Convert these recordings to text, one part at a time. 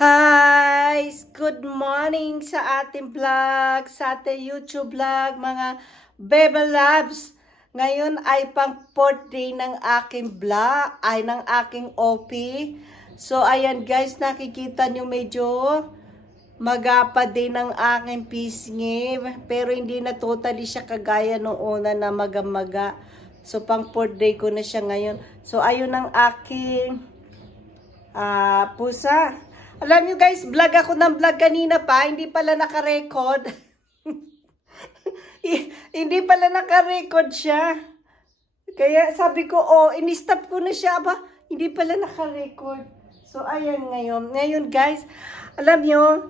Hi! Good morning sa ating vlog, sa ating YouTube vlog, mga Bebe Loves. Ngayon ay pang 4th day ng aking vlog, ay ng aking OP. So, ayan guys, nakikita nyo medyo magapa din ng aking pisngi. Pero hindi na totally siya kagaya nung una na maga-maga. So, pang 4th day ko na siya ngayon. So, ayun ang aking pusa. Alam nyo guys, vlog ako ng vlog kanina pa, hindi pala naka-record. Hindi pala naka-record siya. Kaya sabi ko, oh, in-stop ko na siya ba? Hindi pala naka-record. So, ayan ngayon. Ngayon guys, alam nyo,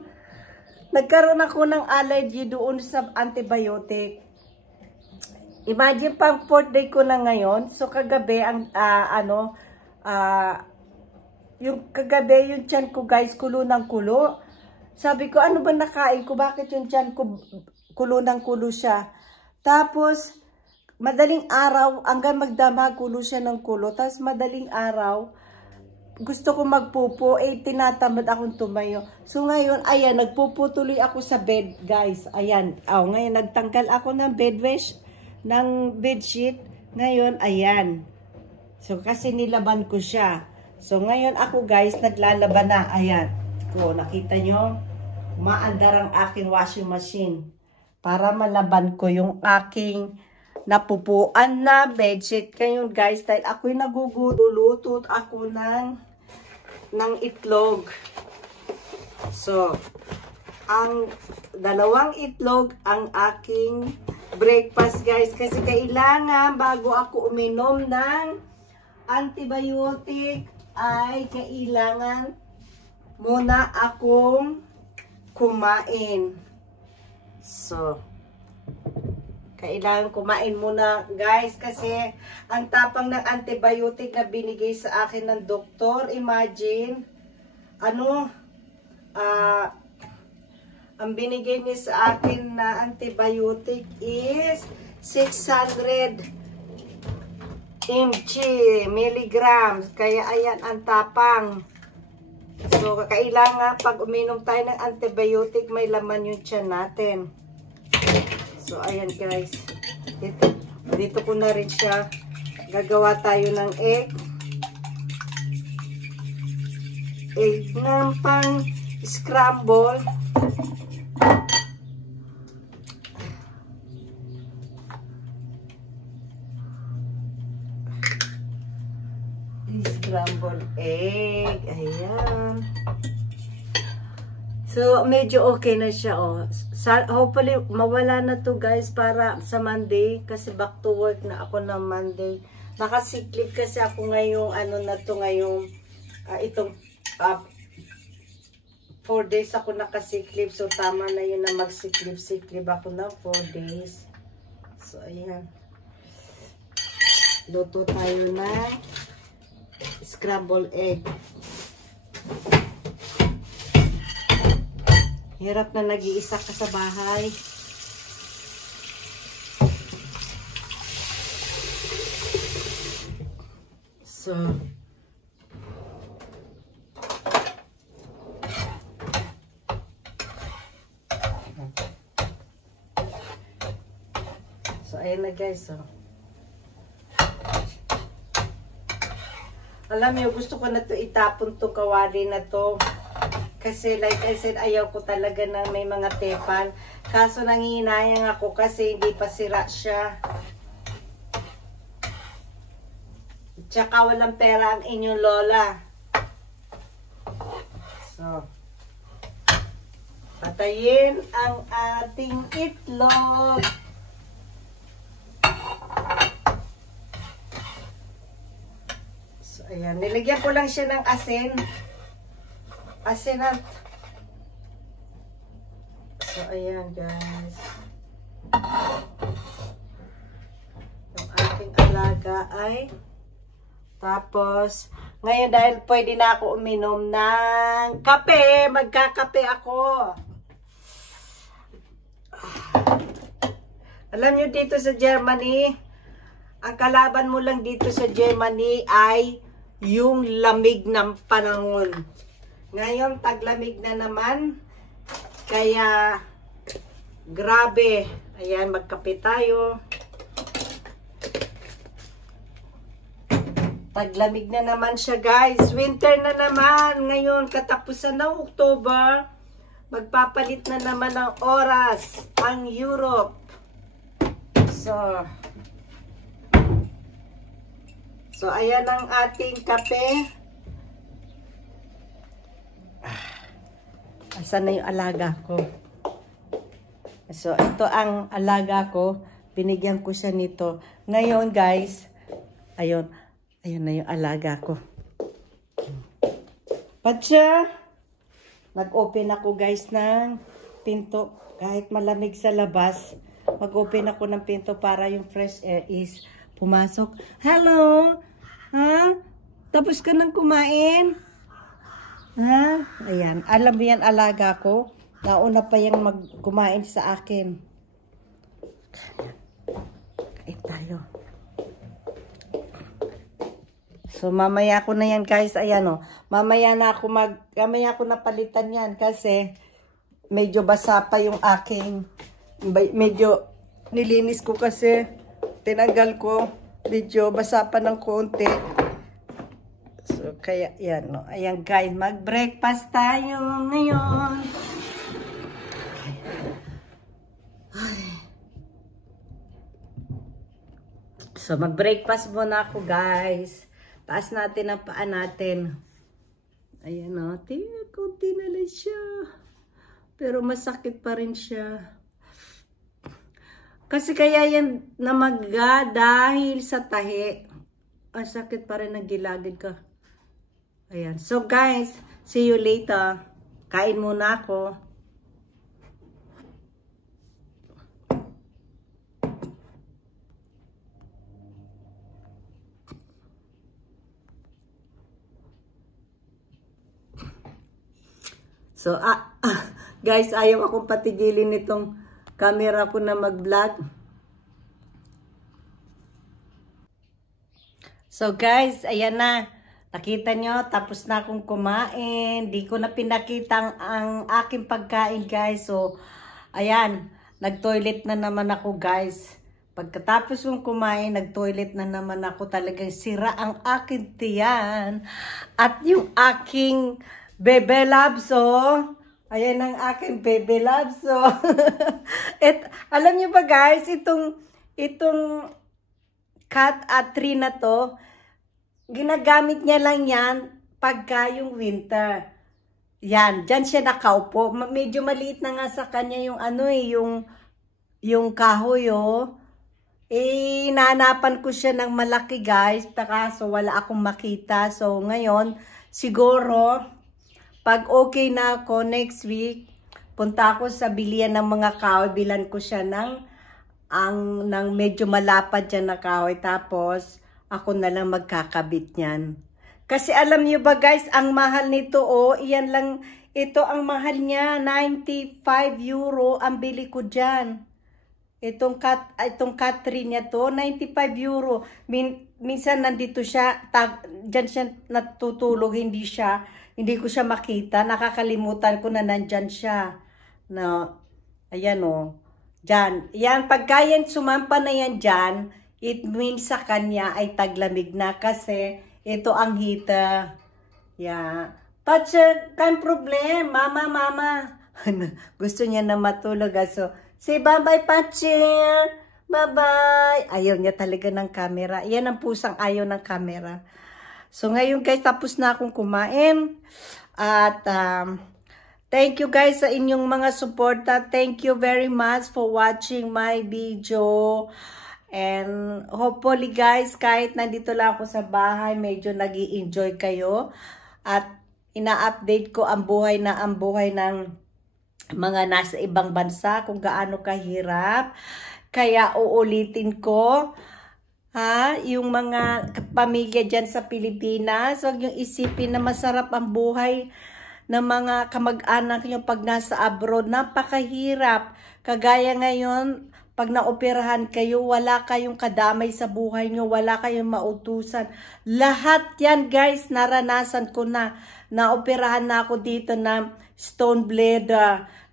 nagkaroon ako ng allergy doon sa antibiotic. Imagine pang 4th day ko na ngayon. So, kagabi, yung kagabi, yung tiyan ko guys, kulo ng kulo. Sabi ko, ano ba nakain ko? Bakit yung tiyan ko kulo ng kulo siya? Tapos, madaling araw, hanggang magdamag, kulo siya ng kulo. Tapos, madaling araw, gusto ko magpupo, tinatamad akong tumayo. So, ngayon, ayan, nagpupo tuloy ako sa bed, guys. Ayan, ngayon, nagtanggal ako ng ng bedsheet. Ngayon, ayan. So, kasi nilaban ko siya. So, ngayon ako guys, naglalaban na. Ayan. Ko, nakita nyo? Maandar ang aking washing machine. Para malaban ko yung aking napupuan na bedsheet. Ngayon guys, dahil ako'y nagugulutot ako ng itlog. So, ang dalawang itlog ang aking breakfast guys. Kasi kailangan bago ako uminom ng antibiotic, ay kailangan muna akong kumain. So, kailangan kumain muna guys kasi ang tapang ng antibiotic na binigay sa akin ng doktor, imagine, ang binigay niya sa akin na antibiotic is 600 milligrams. Kaya ayan ang tapang. So, kailangan pag uminom tayo ng antibiotic, may laman yung tiyan natin. So, ayan guys. Dito ko na rin siya. Gagawa tayo ng egg. Egg ng pang scramble. Scrambled egg. Ayan. So, medyo okay na siya, oh. Hopefully, mawala na to guys para sa Monday. Kasi back to work na ako ng Monday. Nakasiklip kasi ako ngayong, itong 4 days ako nakasiklip. So, tama na yun na magsiklip-siklip ako ng 4 days. So, ayan. Luto tayo na scrambled egg. Hirap na nag-iisa ka sa bahay. So, ayan na guys, oh. Alam niyo, gusto ko na to itapon to kawali na to. Kasi like I said, ayaw ko talaga ng may mga tepan. Kaso nangihinayang ako kasi hindi pa sira siya. Tsaka walang pera ang inyong lola. So, patayin ang ating itlog. Ayan, nilagyan ko lang siya ng asin. Asin at... So, ayan guys. Yung aking alaga ay... Tapos, ngayon dahil pwede na ako uminom ng kape, magkakape ako. Alam nyo dito sa Germany, ang kalaban mo lang dito sa Germany ay yung lamig ng panahon. Ngayon, taglamig na naman. Kaya, grabe. Ayan, magkape tayo. Taglamig na naman siya, guys. Winter na naman. Ngayon, katapusan ng October, magpapalit na naman ng oras ang Europe. So, ayan ang ating kape. Asan na yung alaga ko? So, ito ang alaga ko. Binigyan ko siya nito. Ngayon, guys, ayun. Ayun na yung alaga ko. Patsya! Nag-open ako, guys, ng pinto. Kahit malamig sa labas, mag-open ako ng pinto para yung fresh air is pumasok. Hello! Ha? Tapos ka nang kumain? Ha? Ayan. Alam mo yan, alaga ko. Nauna pa yung kumain sa akin. Kain tayo. So, mamaya ko na yan, guys. Ayan, o. Mamaya ko napalitan yan kasi medyo basa pa yung aking, medyo nilinis ko kasi tinanggal ko. Medyo basa pa ng konti. So, kaya, yan, no. Ayan, guys, mag-breakfast tayo ngayon. So, mag-breakfast muna ako, guys. Taas natin ang paa natin. Ayan, no. Kunti na lang siya. Pero masakit pa rin siya. Kasi kaya yan namaga dahil sa tahi. Ang sakit pa rin ng gilagid ka. Ayan. So guys, see you later. Kain muna ako. So, guys, ayaw akong patigilin nitong camera ko na mag-vlog. So, guys, ayan na. Nakita nyo, tapos na akong kumain. Di ko na pinakita ang aking pagkain, guys. So, ayan. Nag-toilet na naman ako, guys. Pagkatapos kong kumain, nag-toilet na naman ako. Talagang sira ang aking tiyan. At yung aking Bebe Labs, oh. Ayan ang aking Bebe Labs, oh. Alam niyo ba, guys, itong cat tree na to, ginagamit niya lang yan pagka yung winter. Yan, dyan siya nakaupo. Medyo maliit na nga sa kanya yung yung kahoy, oh. Naanapan ko siya ng malaki, guys. Kaso wala akong makita. So, ngayon, siguro, pag okay na ako next week, punta ako sa bilian ng mga kahoy, bilan ko siya ng medyo malapad dyan na kahoy, tapos ako na lang magkakabit niyan. Kasi alam niyo ba, guys, ang mahal nito, oh, iyan lang, ito ang mahal niya, 95 euro ang bili ko dyan. Itong cat tree niya to, 95 euro. Minsan nandito siya, dyan siya natutulog, hindi ko siya makita. Nakakalimutan ko na nandyan siya. No, ayan, oh. Dyan. Yan, pagka yan sumampa na yan dyan, it means sa kanya ay taglamig na kasi ito ang heater. Yeah. But kan problem, mama. Gusto niya na matulog. So, say bye-bye, Pachi. Bye-bye. Ayaw niya talaga ng camera. Yan ang pusang ayaw ng camera. So, ngayon, guys, tapos na akong kumain. At, thank you, guys, sa inyong mga suporta. Thank you very much for watching my video. And, hopefully, guys, kahit nandito lang ako sa bahay, medyo nag-i-enjoy kayo. At, ina-update ko ang buhay ng mga nasa ibang bansa, kung gaano kahirap. Kaya, uulitin ko, yung mga pamilya dyan sa Pilipinas, huwag nyo isipin na masarap ang buhay ng mga kamag-anak nyo pag nasa abroad. Napakahirap. Kagaya ngayon, pag naoperahan kayo, wala kayong kadamay sa buhay nyo, wala kayong mautusan. Lahat yan guys, naranasan ko na. Naoperahan na ako dito ng stone blade,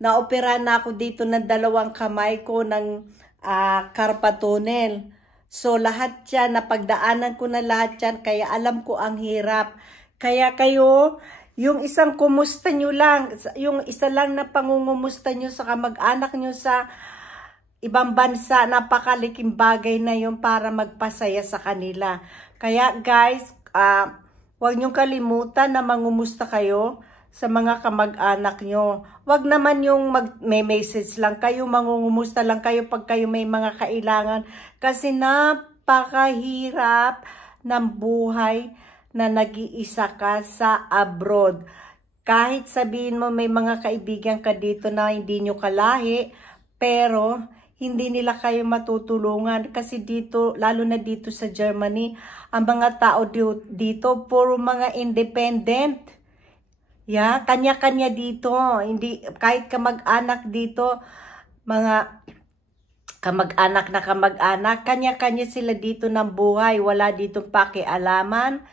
naoperahan na ako dito ng 2 kamay ko ng carpal tunnel. So lahat yan, napagdaanan ko na lahat yan, kaya alam ko ang hirap. Kaya kayo, yung isang kumusta nyo lang, yung isa lang na pangungumusta nyo sa kamag-anak nyo sa ibang bansa, napakaliking bagay na yun para magpasaya sa kanila. Kaya guys, huwag nyo kalimutan na mangumusta kayo sa mga kamag-anak nyo. Huwag naman yung may message lang kayo, mangungumusta lang kayo pag kayo may mga kailangan. Kasi napakahirap ng buhay na nag-iisa ka sa abroad. Kahit sabihin mo may mga kaibigan ka dito na hindi nyo kalahi, pero hindi nila kayo matutulungan. Kasi dito, lalo na dito sa Germany, ang mga tao dito, puro mga independent. Yeah, kanya-kanya dito. Hindi, kahit kamag-anak dito, mga kamag-anak na kamag-anak, kanya-kanya sila dito ng buhay. Wala ditong pakialaman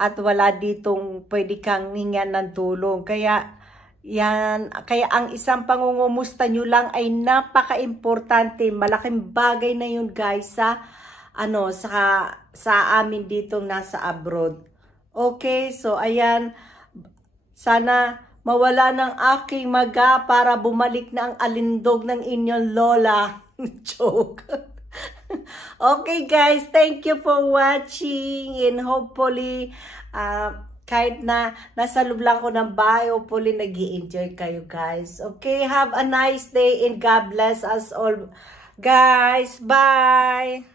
at wala ditong pwede kang hingan ng tulong. Kaya ang isang pangungumusta nyo lang ay napaka-importante. Malaking bagay na yun guys sa amin dito nasa abroad. Okay, so ayan, sana mawala ng aking maga para bumalik na ang alindog ng inyong lola. Joke. Okay guys, thank you for watching, and hopefully kahit na nasa loob lang ko ng bahay, hopefully nag-i-enjoy kayo guys. Okay, have a nice day and God bless us all guys. Bye!